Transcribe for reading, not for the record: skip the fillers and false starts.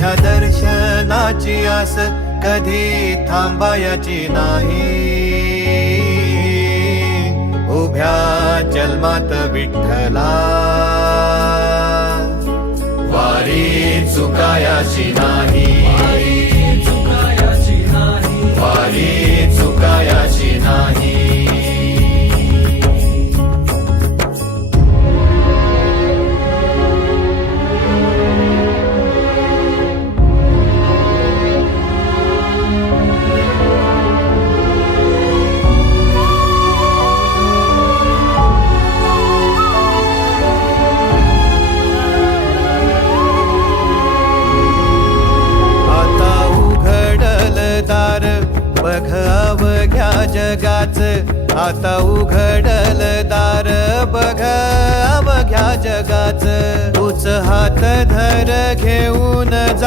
तुझ्या दर्शनाची आस कधी थांबायची नाही. उभ्या जन्मात विठ्ठला वारी चुकायाची नाही. वारी चुकायाची नाही. बघ अवघ्या जगाच, आता उघडल दार बघ अवघ्या जगाच. तूच हात धर घेऊन जा